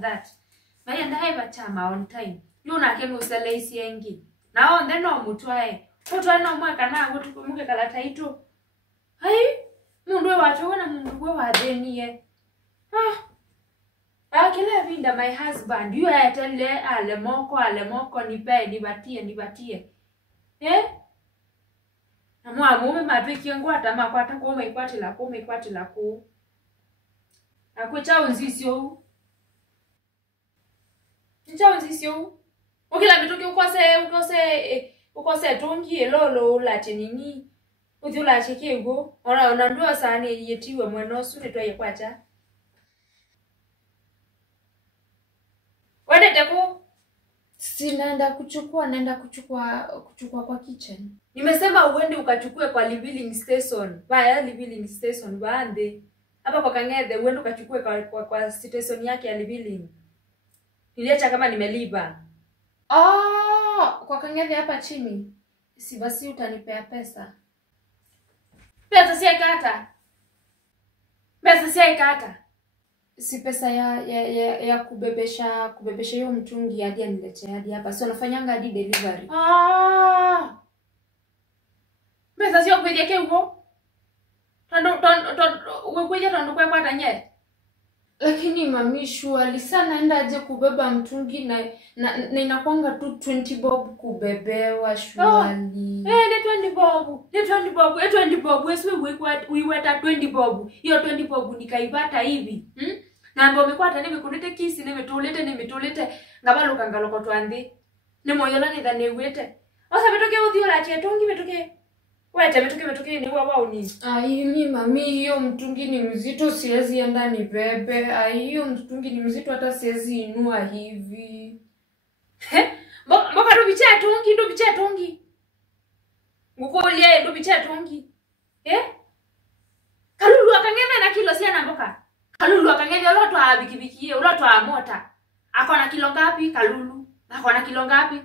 that. Mari anda haiba chama on time. Yuna kenu useleisi yengi. Na on no mutwae. Mutwae no mwaka na muke kala taito. Hai, mundu watu na mundu wa denie. Kila vinda my husband, you atele alemoko nibatie. Amwa mume mapiki yangu atama kwa hata kwa ikwati la ku. Akucha unzisio. Ncha unzisio. Ukila bitoke ukose tongi elolo lati nini. Uthula chekego. Ona ndua sana yetiwe mwenosu netwaye kwacha. Wende teko naenda kuchukua kwa kitchen. Nimesema uende ukachukue kwa Living Station. Vaya Living Station baande. Hapa kwa Kang'ethe uende ukachukue kwa station yake ya Living. Niliacha kama nimeliba. Kwa Kang'ethe hapa chini. Si basi utanipea pesa. Pesa si ikata. Si pesa ya kubebesha hiyo mtungi hadi aniletee hadi hapa. So nafanyanga hadi delivery. Pesa sio kwithia keugo. Wewe tondo kwa tanye. Lakini mami shwali sana enda aje kubeba mtungi na inakwanga tu 20 bob kubebewa shwali. Ni 20 bob. 20 bob. We weta 20 bob. Hiyo 20 bob nikaipata hivi. Na ambapo umekwata nimekulete kisi nimetolete ngabaluka ngaloko twandi. Ni moyola ni dhane wete. Osa betoke udhio la tietongi betoke. Wete betoke ni wao ni. Mimi mami hiyo mtungi ni mzito siwezi enda ni bebe. Hiyo mtungi ni mzito hata siwezi inua hivi. Mboka ndo bicha tongi. Ngukolie ndo bicha tongi. Kalulu akangena na kilo sia na mboka. Kalulu akangena uloto abikibikie, uloto mota. Akona kilo ngapi kalulu? Akona kilo ngapi?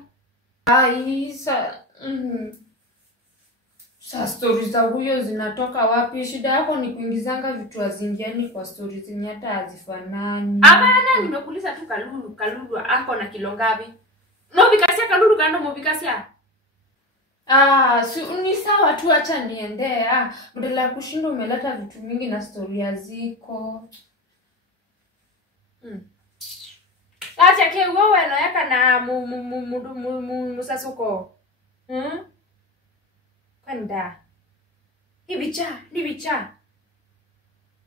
Sa stories za huyo zinatoka wapi? Shida yako ni kuingizanga vitu azingiani kwa stories zenye hata hazifanani. Hapana, nimekuuliza tu kalulu akona kilo ngapi? No bikasia kalulu kando mobikasia. Si ni sawa tu acha niende. Badala ya kushinda umeleta vitu mingi na story ziko. Acha ke wewe na yaka na musasuko. Kanda. Ni bicha.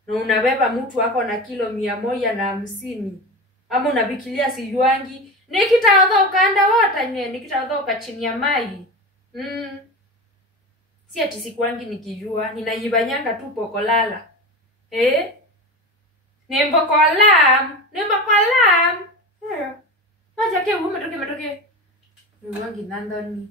Na unabeba mtu wako na kilo 150. Ama unabikilia sijuangi. Nikitaadha ukaenda wata nye, nikitaadha ukachini ya mai. Si ati sikuangi nikijua, ninajibanyanga tu pokolala. Nimbokolam. Acha ke umetoke. Wangi nandoni.